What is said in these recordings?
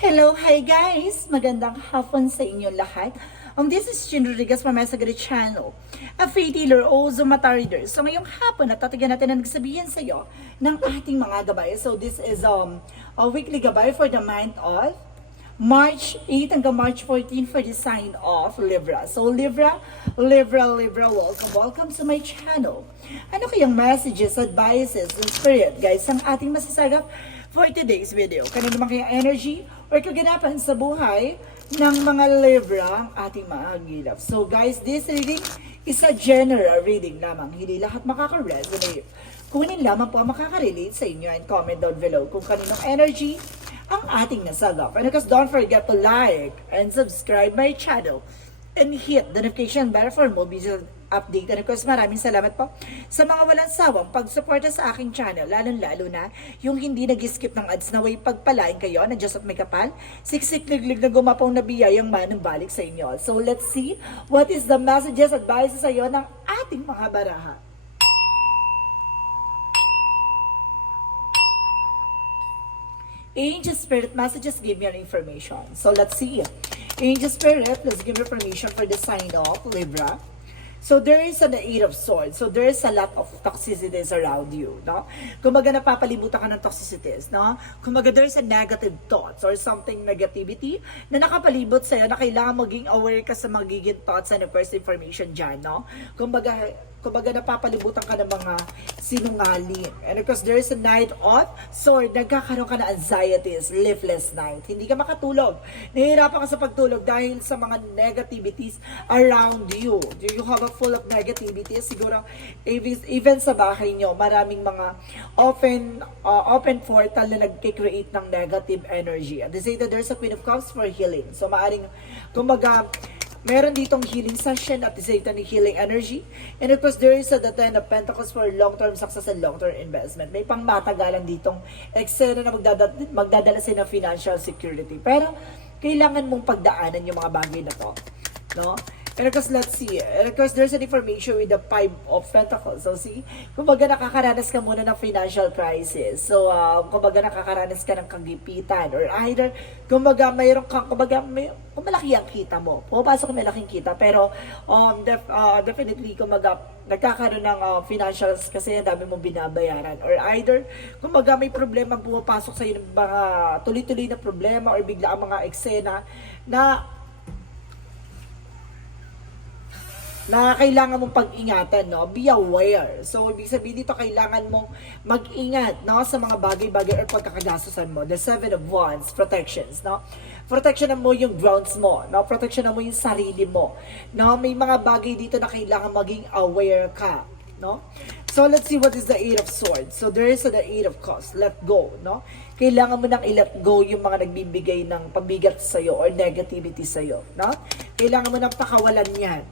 Hello, hi guys! Magandang hapon sa inyong lahat. This is Chin Rodriguez from Mesagari Channel, a faith healer o Zumata reader. So ngayong hapon, natatagan natin ang nagsabihin sa iyo ng ating mga gabay. So this is a weekly gabay for the month of March 8 hanggang March 14 for the sign of Libra. So Libra, welcome to my channel. Ano kayang messages, advices, and spirit, guys, ang ating masasagap for today's video? Kano naman kayang energy or kaganapan sa buhay ng mga Libra ang ating maagilap? So guys, this reading is a general reading lamang. Hindi lahat makaka-resonate. Kunin lamang po ang makaka-relate sa inyo and comment down below kung kaninong energy ang ating nasagap. And of course, don't forget to like and subscribe my channel and hit the notification bell for more visual update. And of course, maraming salamat po sa mga walang sawang pagsuporta sa aking channel, lalong-lalo na yung hindi nag-skip ng ads na way pagpalain kayo na Diyos at may kapal, siksik-liglig na gumapong na biyayang manumbalik sa inyo. So let's see what is the messages, advices sa iyo ng ating mga baraha. Angel Spirit messages give me an information. So let's see. Angel Spirit, please give me permission for the sign of Libra. So there is an Eight of Swords. So there is a lot of toxicities around you, no? Kumbaga napapalibutan ka ng toxicities, no? Kumbaga there is a negative thoughts or something negativity na nakapalibot sa'yo na kailangan maging aware ka sa magiging thoughts and first information dyan, no? Kumbaga napapalibutan ka ng mga sinungaling. And of course, there is a Knight of Swords. Nagkakaroon ka ng anxieties, sleepless night. Hindi ka makatulog. Nahihirapan ka sa pagtulog dahil sa mga negativities around you. You have a full of negativities. Siguro, even sa bahay nyo, maraming mga open portal na nag-create ng negative energy. And they say that there's a Queen of Cups for healing. So, maaring, kumbaga, meron ditong healing session at the same time healing energy. And of course, there is the Ten of Pentacles for long-term success and long-term investment. May pangmatagalan ditong eksena na magdadala sa'yo ng financial security. Pero, kailangan mong pagdaanan yung mga bagay na to. No? And of course, let's see. And of course, there's an information with the Five of Pentacles. So, see, kumbaga nakakaranas ka muna ng financial crisis. So, kumbaga nakakaranas ka ng kagipitan. Or either, kumbaga mayroon kang, kung malaki ang kita mo. Pumapasok may malaking kita. Pero, definitely, kumbaga, nagkakaroon ng financials kasi ang dami mong binabayaran. Or either, kumbaga may problema pumapasok sa iyo ng mga tuloy-tuloy na problema or bigla ang mga eksena na kailangan mong pag-ingatan, no? Be aware. So, ibig sabihin dito, kailangan mong mag-ingat, no? Sa mga bagay-bagay or pagkakagastusan mo. The Seven of Wands, protections, no? Protectionan mo yung grounds mo, no? Protectionan mo yung sarili mo, no? May mga bagay dito na kailangan maging aware ka, no? So, let's see what is the Eight of Swords. So, there is the Eight of Cups. Let go, no? Kailangan mo nang i-let go yung mga nagbibigay ng pabigat sa'yo or negativity sa'yo, no? Kailangan mo nang pakawalan yan.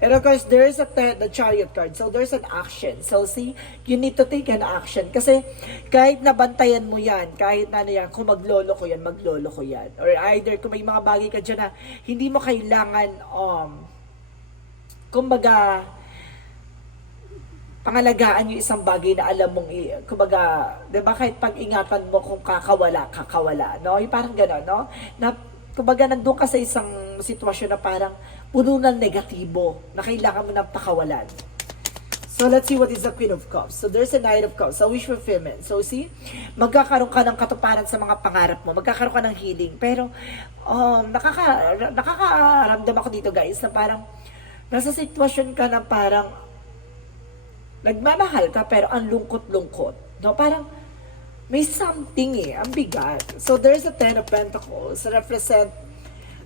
And of course, there is the Chariot card. So, there's an action. So, see, you need to take an action. Kasi, kahit nabantayan mo yan, kahit na ano yan, kung maglolo ko yan, maglolo ko yan. Or either, kung may mga bagay ka dyan na hindi mo kailangan, kumbaga, pangalagaan yung isang bagay na alam mong, kumbaga, diba, kahit pag-ingatan mo kung kakawala, no? Yung parang gano'n, no? Na, kumbaga, nandun ka sa isang sitwasyon na parang puno ng negatibo na kailangan mo ng pakawalan. So, let's see what is the Queen of Cups. So, there's a Knight of Cups. So, wish fulfillment. So, see, magkakaroon ka ng katuparan sa mga pangarap mo. Magkakaroon ka ng healing. Pero, nakakaramdam ako dito, guys, na parang nasa sitwasyon ka na parang nagmamahal ka, pero ang lungkot-lungkot. No? Parang may something ang bigat. So, there's a Ten of Pentacles. Represent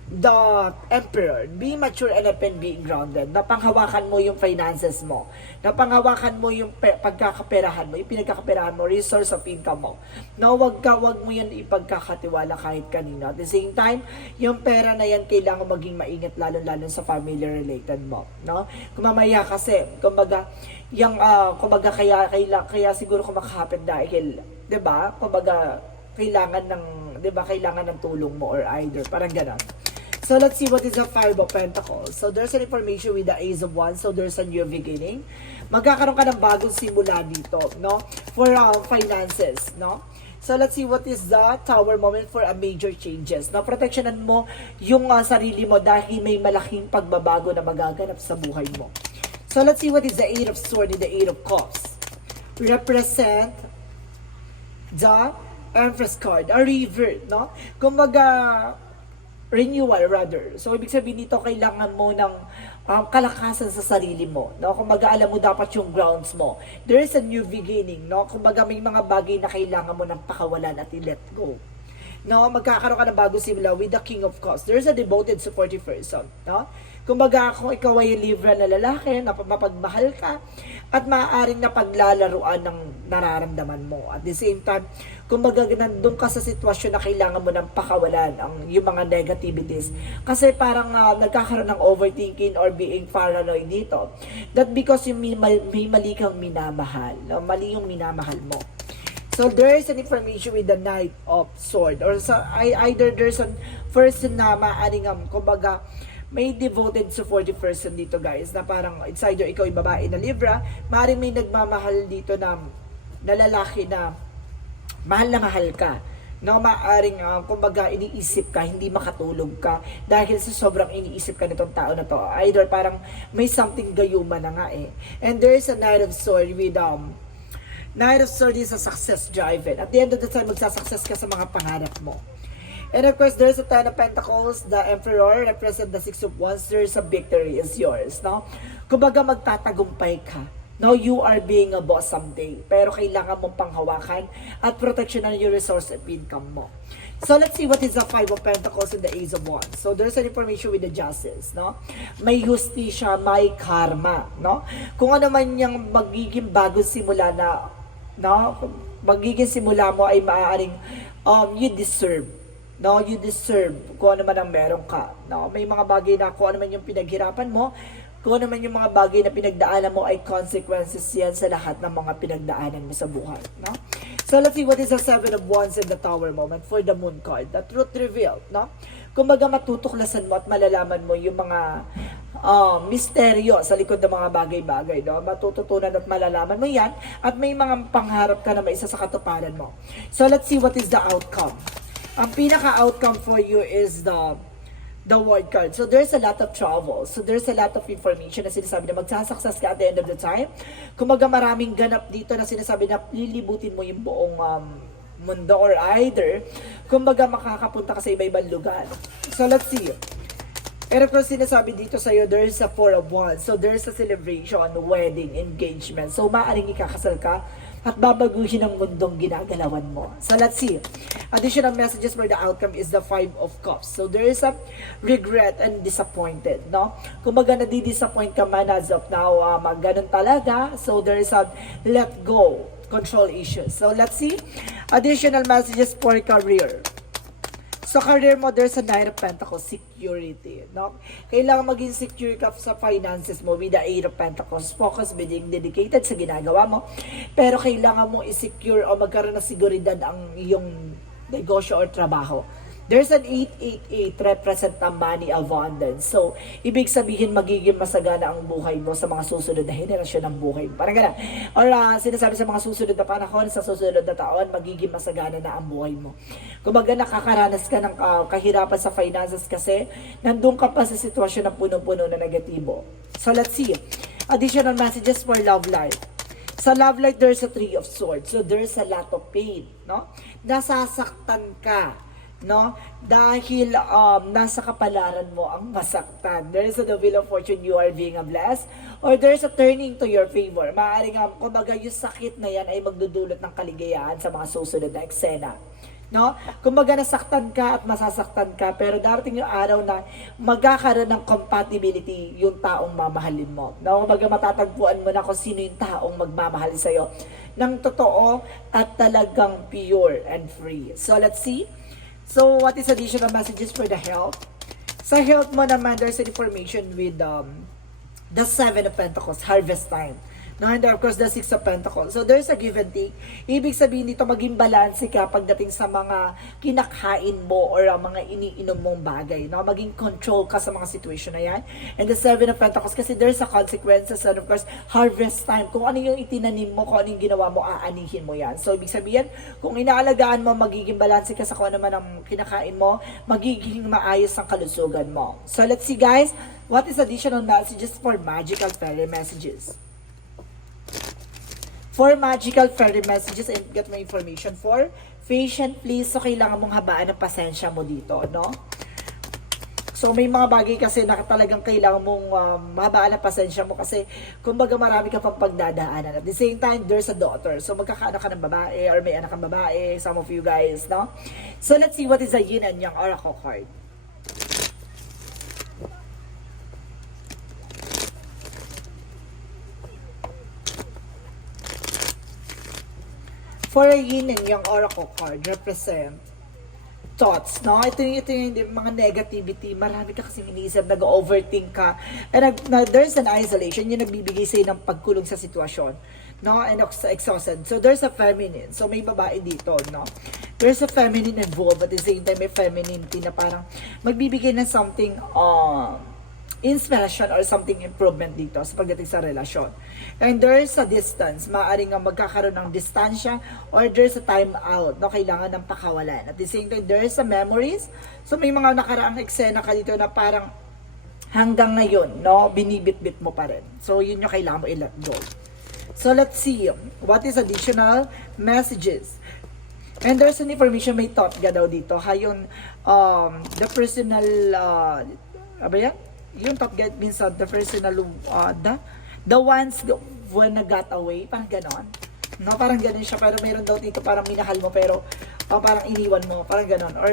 the Emperor. Be mature and being grounded. Napanghawakan mo yung finances mo. Napanghawakan mo yung pagkakaperahan mo, yung pinagkakaperahan mo, resource of income mo. No, wag mo yan ipagkakatiwala kahit kanino. At the same time, yung pera na yan kailangan maging maingat lalo-lalo sa family related mo. No? Kumamaya kasi, kumbaga, kumbaga kaya siguro kumakahapit dahil, 'di ba? Kumbaga kailangan ng tulong mo or either parang gano'n. So, let's see what is the Five of Pentacles. So, there's an information with the Ace of Wands. So, there's a new beginning. Magkakaroon ka ng bagong simula dito, no? For finances, no? So let's see what is the Tower moment for a major changes. Na protectionan mo yung sarili mo dahil may malaking pagbabago na magaganap sa buhay mo. So let's see what is the Eight of Swords and the Eight of Cups. Represent the Empress card, a revert, no? Kumbaga, renewal rather. So, ibig sabihin dito, kailangan mo ng kalakasan sa sarili mo, no? Kumbaga, alam mo dapat yung grounds mo. There is a new beginning, no? Kumbaga, may mga bagay na kailangan mo ng pakawalan at i-let go. No, magkakaroon ka ng bagong simula with the King of Cups. There is a devoted, supportive person, no? Kumbaga, kung ikaw ay Libra na lalaki, na mapagmahal ka, at maaaring na paglalaruan ng nararamdaman mo. At the same time, kumbaga, nandun ka sa sitwasyon na kailangan mo ng pakawalan yung mga negativities. Kasi parang nagkakaroon ng overthinking or being paranoid dito. That because yung may mali kang minamahal. No? Mali yung minamahal mo. So there is an information with the Knight of Sword or either there's a person na maaaring kumbaga may devoted supportive person dito guys na parang it's either ikaw yung babae na Libra, maaaring may nagmamahal dito na lalaki na mahal ka. No, maaaring kumbaga iniisip ka, hindi makatulog ka dahil sa sobrang iniisip ka nitong tao na to. Either parang may something gayuma na nga eh. And there is a Knight of Sword with Knight of Swords is a success driven. At the end of the time, magsasuccess ka sa mga pangarap mo. And of course, there's a Ten of Pentacles, the Emperor, represent the Six of Wands. There's a victory is yours, no? Kumbaga, magtatagumpay ka. No, you are being a boss someday. Pero kailangan mong panghawakan at proteksyonan yung resource of income mo. So, let's see what is the Five of Pentacles and the Ace of Wands. So, there's an information with the Justice, no? May justisya, may karma, no? Kung ano man yung magiging bagong simula na no, magiging simula mo ay maaaring you deserve, no, you deserve kung ano man ang meron ka, no, may mga bagay na kung ano man yung pinaghirapan mo, kung ano man yung mga bagay na pinagdaanan mo ay consequences yan sa lahat ng mga pinagdaanan mo sa buhay, no. So let's see what is the Seven of Wands and the Tower moment for the Moon card, the truth revealed, no. Kumbaga matutuklasan mo at malalaman mo yung mga misteryo sa likod ng mga bagay-bagay, no? Matututunan at malalaman mo yan at may mga pangharap ka na maisa sa katuparan mo. So let's see what is the outcome. Ang pinaka-outcome for you is the World card. So there's a lot of trouble. So there's a lot of information na sinasabi na magsasuccess ka at the end of the time. Kumaga maraming ganap dito na sinasabi na lilibutin mo yung buong mundo or either kumbaga makakapunta ka sa iba-ibang lugar. So let's see. Pero kung sinasabi dito sa'yo, there is a Four of Wands. So there's a celebration, wedding, engagement. So maaaring ikakasal ka at babaguhin ang mundong ginagalawan mo. So let's see. Additional messages for the outcome is the Five of Cups. So there is a regret and disappointed, no? Kumbaga nadi-disappoint ka man as of now, ganun talaga. So there is a let go, control issues. So let's see. Additional messages for career. So career mo, there's a Knight of Pentacles, security, no? Kailangan maging secure ka sa finances mo with the Eight of Pentacles. Focus, being dedicated sa ginagawa mo. Pero kailangan mo i-secure o magkaroon ng seguridad ang iyong negosyo or trabaho. There's an 888 represent ang money abundance. So, ibig sabihin magiging masagana ang buhay mo sa mga susunod na henerasyon ng buhay. Parang gano'n. Or sinasabi sa mga susunod na panahon, sa susunod na taon, magiging masagana na ang buhay mo. Kumbaga nakakaranas ka ng kahirapan sa finances kasi nandun ka pa sa sitwasyon na puno-puno na negatibo. So, let's see. Additional messages for love life. Sa love life, there's a Three of Swords. So, there's a lot of pain, no? Nasasaktan ka, no? Dahil nasa kapalaran mo ang masaktan. There is a the Wheel of Fortune, you are being blessed. Or there is a turning to your favor. Maaaring kumbaga yung sakit na yan ay magdudulot ng kaligayahan sa mga susunod na eksena. No? Kumbaga nasaktan ka at masasaktan ka, pero darating yung araw na magkakaroon ng compatibility yung taong mamahalin mo. No? Kumbaga matatagpuan mo na kung sino yung taong magmamahal sa'yo ng totoo at talagang pure and free. So let's see. So, what is additional messages for the health? Sa health mo naman, there's an information with the Seven of Pentacles, harvest time. No, and of course, the Six of Pentacles. So, there's a give and take. Ibig sabihin dito, maging balance ka pagdating sa mga kinakain mo or mga iniinom mong bagay. No? Maging control ka sa mga situation na yan. And the Seven of Pentacles, kasi there's a consequences and of course, harvest time. Kung ano yung itinanim mo, kung ano yung ginawa mo, aanihin mo yan. So, ibig sabihin, kung inaalagaan mo, magiging balance ka sa kung ano man ang kinakain mo, magiging maayos ang kalusugan mo. So, let's see guys, what is additional messages for magical fairy messages? For magical fairy messages and get my information for patient please. So, kailangan mong habaan ng pasensya mo dito, no? So, may mga bagay kasi na talagang kailangan mong mahabaan ng pasensya mo kasi kumbaga marami ka pang pagdadaanan. At the same time, there's a daughter. So, magkakaanak ka ng babae or may anak kang babae, some of you guys, no? So, let's see what is a yin and yang oracle card. For a yin and yang oracle card, represent thoughts, no? Ito yung mga negativity. Marami ka kasing iniisip, nag-overthink ka. And there's an isolation, yung nagbibigay sa'yo ng pagkulong sa sitwasyon, no? And exhausted. So, there's a feminine. So, may babae dito, no? There's a feminine involved, but at the same time, may femininity na parang magbibigay ng something, inspiration or something improvement dito sa pagdating sa relasyon. And there's a distance, maaaring nga magkakaroon ng distansya or there's a time out, no, kailangan ng pakawalan. At the same time, there's a memories. So may mga nakaraang eksena ka dito na parang hanggang ngayon, no, binibit-bit mo pa rin. So yun yung kailangan mo i-let go. So let's see, what is additional messages? And there's an information, may thought ka daw dito. Hayon, the personal, apa yan? Yung top get means the personal, the ones when got away, parang ganon. No, parang ganon siya, pero meron daw dito parang minahal mo, pero parang iniwan mo, parang ganon. Or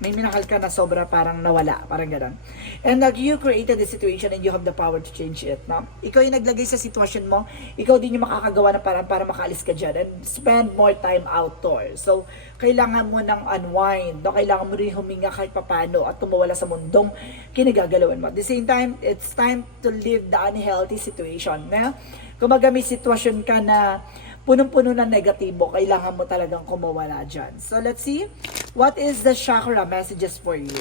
may minahal ka na sobra, parang nawala, parang ganon. And you created the situation and you have the power to change it, no? Ikaw yung naglagay sa sitwasyon mo, ikaw din yung makakagawa ng parang para makaalis ka dyan and spend more time outdoors. So, kailangan mo ng unwind, no? Kailangan mo rin huminga kahit papano at tumawala sa mundong kinagagalawan mo. At the same time, it's time to leave the unhealthy situation, no? Kung may sitwasyon ka na punong-puno ng negatibo, kailangan mo talagang kumawala dyan. So, let's see. What is the chakra messages for you?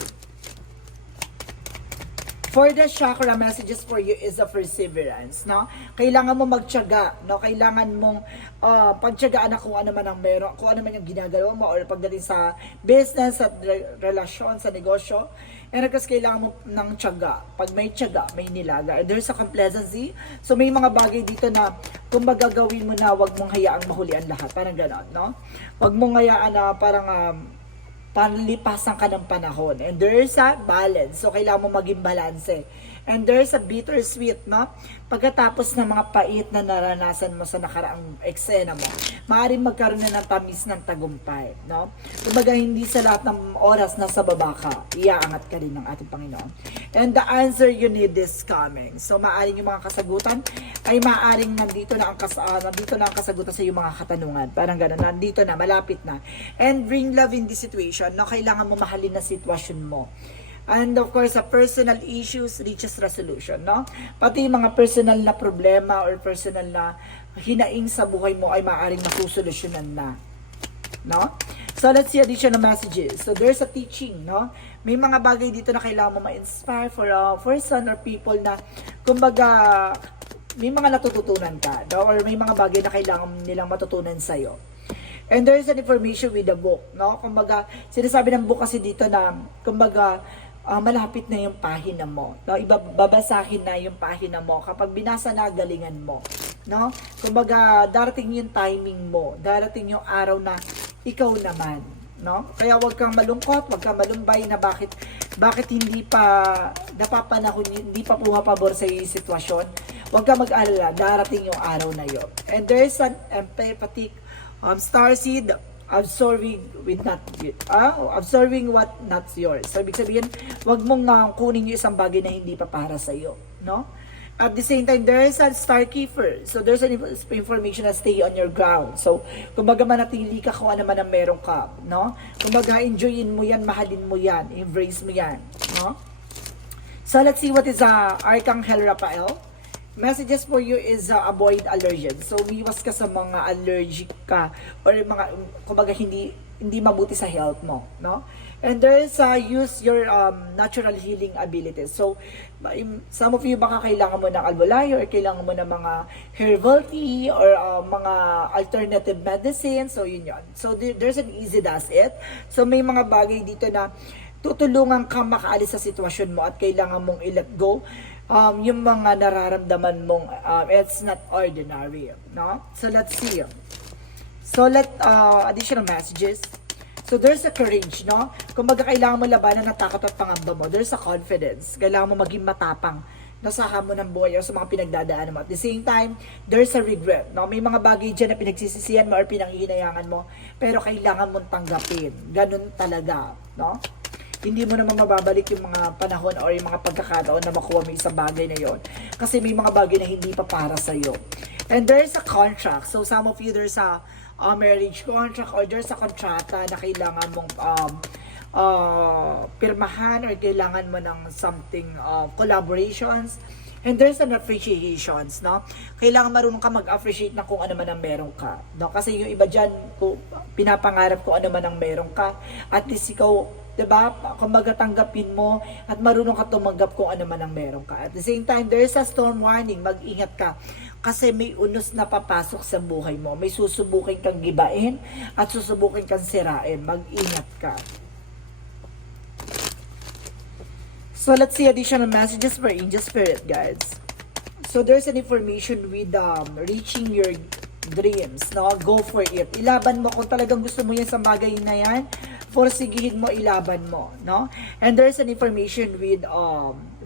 For the chakra messages for you is a perseverance, no? Kailangan mo magtiyaga, no? Kailangan mong pagtiyagaan na kung ano man ang meron, kung ano man yung ginagawa mo or pagdating sa business, sa relasyon, sa negosyo. And of course, kailangan mo ng tiyaga. Pag may tiyaga, may nilaga. There's a complacency. So, may mga bagay dito na kung magagawin mo na, wag mong hayaang mahuli ang lahat. Parang gano'n, no? Wag mong hayaan na parang panlipasan ka ng panahon. And there's a balance. So, kailangan mo maging balanse. And there's a bittersweet, no? Pagkatapos ng mga pait na naranasan mo sa nakaraang eksena mo, maaaring magkaroon na ng tamis ng tagumpay, no? Kumbaga, hindi sa lahat ng oras na sa baba ka, iaangat ka rin ng ating Panginoon. And the answer you need is coming. So, maaaring yung mga kasagutan ay maaaring nandito na ang kasagutan sa iyong mga katanungan. Parang gano'n, nandito na, malapit na. And bring love in this situation, no? Kailangan mo mahalin na sitwasyon mo. And of course, personal issues reaches resolution, no? Pati yung mga personal na problema or personal na hinaing sa buhay mo ay maaaring masusolusyonan na, no? So, let's see additional messages. So, there's a teaching, no? May mga bagay dito na kailangan mo ma-inspire for a person or people na, kumbaga, may mga natututunan ka, no? Or may mga bagay na kailangan nilang matutunan sa'yo. And there's an information with the book, no? Kumbaga, sinasabi ng book kasi dito na, kumbaga, malapit na yung pahina mo, no? Babasahin na yung pahina mo. Kapag binasa na, galingan mo, no? Kumbaga, darating yung timing mo, darating yung araw na ikaw naman, no? Kaya wag kang malungkot, wag kang malumbay na bakit hindi pa napapanahon, hindi pa pumapabor sa iyong sitwasyon. Wag kang mag-alala, darating yung araw na yon. And there is an empathetic starseed absorbing what not yours. So, ibig sabihin, wag mong kunin yung isang bagay na hindi pa para sa iyo, no? At the same time, there is a star keeper. So, there's an information na stay on your ground. So, kumbaga manatili ka kung ano man ang meron ka, no? Kumbaga, enjoyin mo yan, mahalin mo yan, embrace mo yan, no? So, let's see what is Archangel Raphael. Messages for you is avoid allergens. So, umiwas ka sa mga allergic ka or mga, kumbaga, hindi mabuti sa health mo, no? And there's use your natural healing abilities. So, some of you baka kailangan mo ng albularyo or kailangan mo ng mga herbal tea or mga alternative medicine. So, yun yun. So, there's an easy does it. So, may mga bagay dito na tutulungan ka makaalis sa sitwasyon mo at kailangan mong i-let go yung mga nararamdaman mong it's not ordinary, no? So let's see. So additional messages. So there's a courage, no? Kung kailangan mo labanan ng takot at pangamba mo, there's a confidence. Kailangan mo maging matapang sa hamon ng buhay o sa mga pinagdadaanan mo. At the same time, there's a regret, no? May mga bagay dyan na pinagsisisihan mo or pinanghihinayangan mo, pero kailangan mong tanggapin. Ganun talaga, no? Hindi mo naman mababalik yung mga panahon or yung mga pagkakataon na makuha mo isang bagay na yon. Kasi may mga bagay na hindi pa para sa'yo. And there's a contract. So some of you, there's a marriage contract or there's a kontrata na kailangan mong pirmahan or kailangan mo ng something, collaborations. And there's an appreciations, no? Kailangan marunong ka mag-appreciate na kung ano man ang meron ka, no? Kasi yung iba dyan, pinapangarap kung ano man ang meron ka. At least ikaw, diba? Kumbaga tanggapin mo at marunong ka tumanggap kung ano man ang meron ka. At the same time, there's a storm warning. Mag-ingat ka. Kasi may unos na papasok sa buhay mo. May susubukin kang gibain at susubukin kang sirain. Mag-ingat ka. So let's see additional messages for angel spirit, guys. So there's an information with reaching your dreams, no? Go for it. Ilaban mo kung talagang gusto mo yan sa bagay na yan. Porsigihin mo, ilaban mo, no? And there's an information with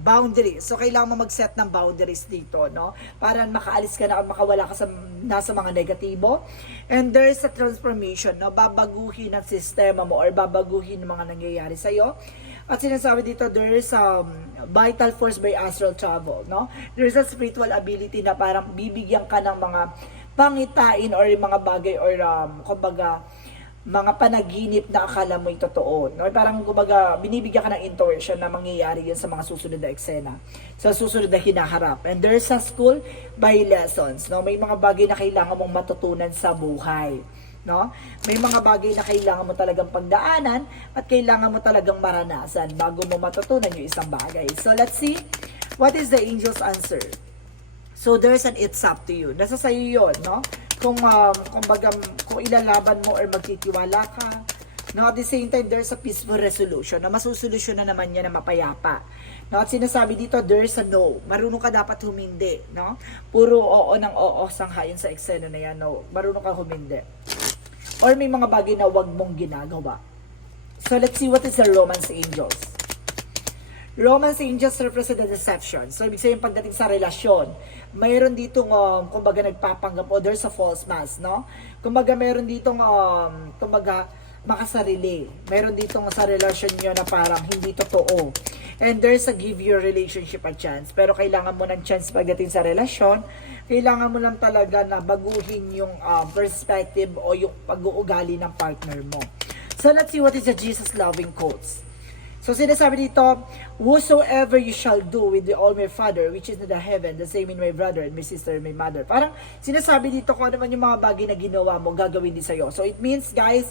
boundaries. So kailangan mo mag-set ng boundaries dito, no? Para makaalis ka na, makawala ka sa nasa mga negatibo. And there's a transformation, no? Babaguhin ang sistema mo or babaguhin ang mga nangyayari sa iyo. At sinasabi dito, there is vital force by astral travel, no? There is a spiritual ability na parang bibigyan ka ng mga pangitain or mga bagay or kumbaga mga panaginip na akala mo'y totoo, no? Parang kumbaga binibigyan ka ng intuition na mangyayari yan sa mga susunod na eksena, sa susunod na hinaharap. And there's a school by lessons, no? May mga bagay na kailangan mong matutunan sa buhay, no? May mga bagay na kailangan mo talagang pagdaanan at kailangan mo talagang maranasan bago mo matutunan yung isang bagay. So let's see, what is the angel's answer? So there's an it's up to you. Nasa sayo yun, no? Kung ilalaban mo or magtitiwala ka, no? At the same time, there's a peaceful resolution na masusolusyon na naman yan na mapayapa. No? At sinasabi dito, there's a no. Marunong ka dapat humindi, no? Puro oo ng oo sanghayon sa eksena na yan, no? Marunong ka humindi. Or may mga bagay na wag mong ginagawa. So let's see what is the romance angels. Romance angels represent the deception. So ibig sabihin pagdating sa relasyon, mayroon ditong kumbaga nagpapanggap o there's a false mask, no? Kumbaga mayroon ditong kumbaga makasarili. Mayroon ditong sa relasyon niyo na parang hindi totoo. And there's a give your relationship a chance. Pero kailangan mo ng chance pagdating sa relasyon. Kailangan mo lang talaga na baguhin yung perspective o yung pag-uugali ng partner mo. So let's see what is the Jesus loving quotes. So sinasabi dito, whosoever you shall do with the all my Father, which is in the heaven, the same in my brother and my sister and my mother. Parang sinasabi dito kung ano man yung mga bagay na ginawa mo, gagawin din sa'yo. So it means, guys,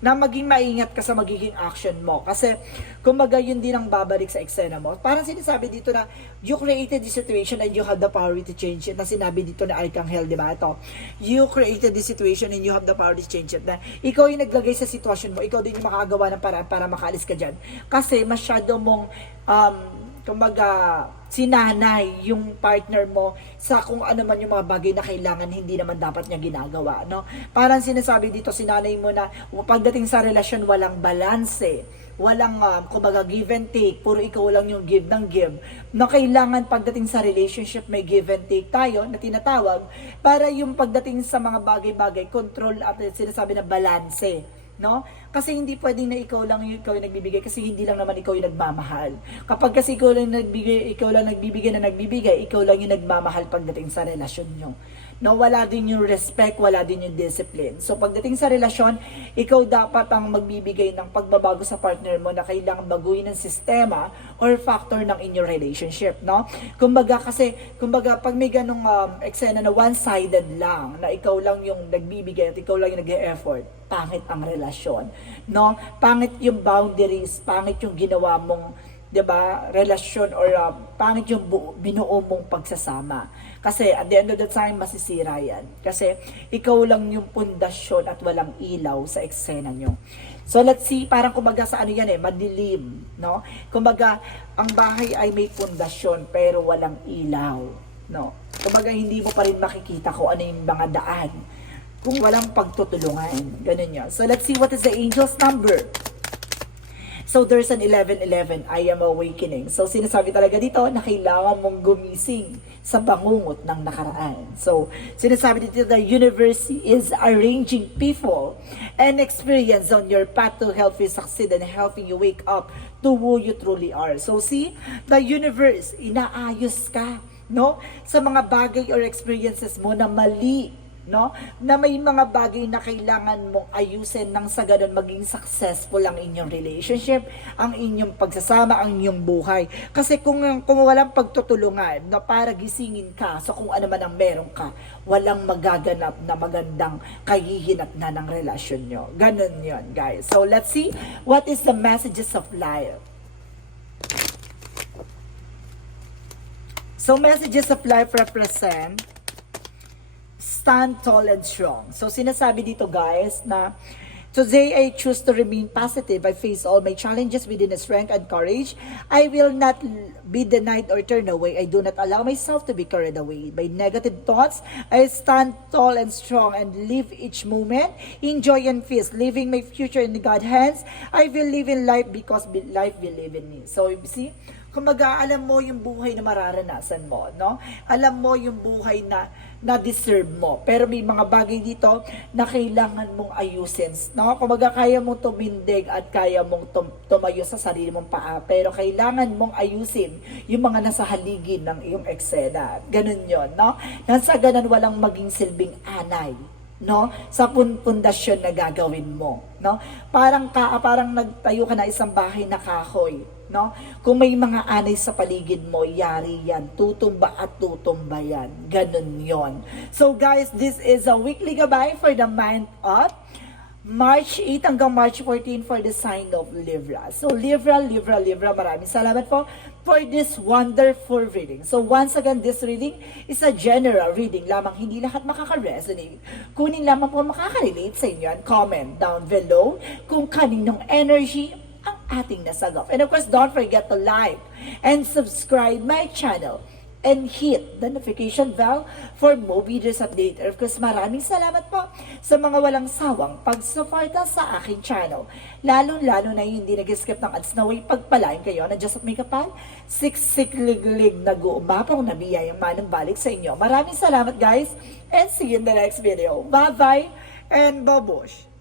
na maging maingat ka sa magiging action mo. Kasi, kumbaga yun din ang babalik sa eksena mo. Parang sinasabi dito na, you created this situation and you have the power to change it. Na sinabi dito na Archangel, di ba? Ito, you created this situation and you have the power to change it. Na ikaw yung naglagay sa sitwasyon mo, ikaw din yung makagawa ng paraan para makaalis ka dyan. Kasi masyado mong kumbaga sinanay yung partner mo sa kung ano man yung mga bagay na kailangan hindi naman dapat niya ginagawa, no? Parang sinasabi dito, sinanay mo na pagdating sa relasyon walang balanse, walang kumbaga give and take, puro ikaw lang yung give ng give. Na kailangan pagdating sa relationship may give and take tayo na tinatawag para yung pagdating sa mga bagay-bagay control at sinasabi na balanse, no? Kasi hindi pwedeng na ikaw lang yung nagbibigay kasi hindi lang naman ikaw yung nagmamahal. Kapag kasi ikaw lang nagbibigay, ikaw lang yung nagmamahal pagdating sa relasyon nyo. No, wala din yung respect, wala din yung discipline. So pagdating sa relasyon, ikaw dapat ang magbibigay ng pagbabago sa partner mo na kailangan baguhin ng sistema or factor ng inyong relationship, no? Kumbaga pag may ganong eksena na one-sided lang, na ikaw lang yung nagbibigay at ikaw lang yung nag-e-effort, pangit ang relasyon, no? Pangit yung boundaries, pangit yung ginawa mong 'di ba, relasyon or pangit yung binuo mong pagsasama. Kasi at the end of the time, masisira yan. Kasi ikaw lang yung pundasyon at walang ilaw sa eksena nyo. So let's see, parang kumbaga sa ano yan madilim, no? Kumbaga, ang bahay ay may pundasyon pero walang ilaw, no? Kumbaga, hindi mo pa rin makikita kung ano yung mga daan kung walang pagtutulungan. Ganun yun. So let's see what is the angel's number. So there's an 11:11, I am awakening. So sinasabi talaga dito na kailangan mong gumising sa bangungot ng nakaraan. So sinasabi dito the universe is arranging people and experience on your path to help you succeed and helping you wake up to who you truly are. So see, the universe, inaayos ka, no? Sa mga bagay or experiences mo na mali, no? Na may mga bagay na kailangan mong ayusin nang sa ganun maging successful ang inyong relationship, ang inyong pagsasama, ang inyong buhay. Kasi kung walang pagtutulungan na para gisingin ka sa kung ano man ang meron ka, walang magaganap na magandang kahihinat na ng relasyon nyo. Ganun yon, guys. So let's see what is the messages of life. So messages of life represent stand tall and strong. So sinasabi dito, guys, na today I choose to remain positive. I face all my challenges within the strength and courage. I will not be denied or turn away. I do not allow myself to be carried away by negative thoughts. I stand tall and strong and live each moment in joy and peace, living my future in God's hands. I will live in life because life will live in me. So you see, kumbaga, alam mo yung buhay na mararanasan mo, no? Alam mo yung buhay na deserve mo. Pero may mga bagay dito na kailangan mong ayusin, no? Kumbaga, kaya mong tumindig at kaya mong tumayo sa sarili mong paa. Pero kailangan mong ayusin yung mga nasa haligid ng iyong eksena. Ganun yon, no? Nasa ganun walang maging silbing anay, no, sa pundasyon na gagawin mo, no? Parang nagtayo ka na isang bahay na kahoy, no? Kung may mga anay sa paligid mo, yari yan, tutumba at tutumba yan. Ganun yon. So guys, this is a weekly gabay for the month of March 8 hanggang March 14 for the sign of Libra. So Libra, maraming salamat po for this wonderful reading. So once again, this reading is a general reading lamang, hindi lahat makaka-resonate. Kunin lamang po makaka-relate sa inyo and comment down below kung kaninong energy ang ating nasagap. And of course, don't forget to like and subscribe my channel and hit the notification bell for more videos update. Of course, maraming salamat po sa mga walang sawang pagsuporta sa aking channel. Lalo-lalo na yung hindi nag-skip ng ads na way pagpalain kayo na Diyos at may kapal, siksik-lig-lig nag-uumapang na biyayang manang balik sa inyo. Maraming salamat, guys, and see you in the next video. Bye-bye and babush!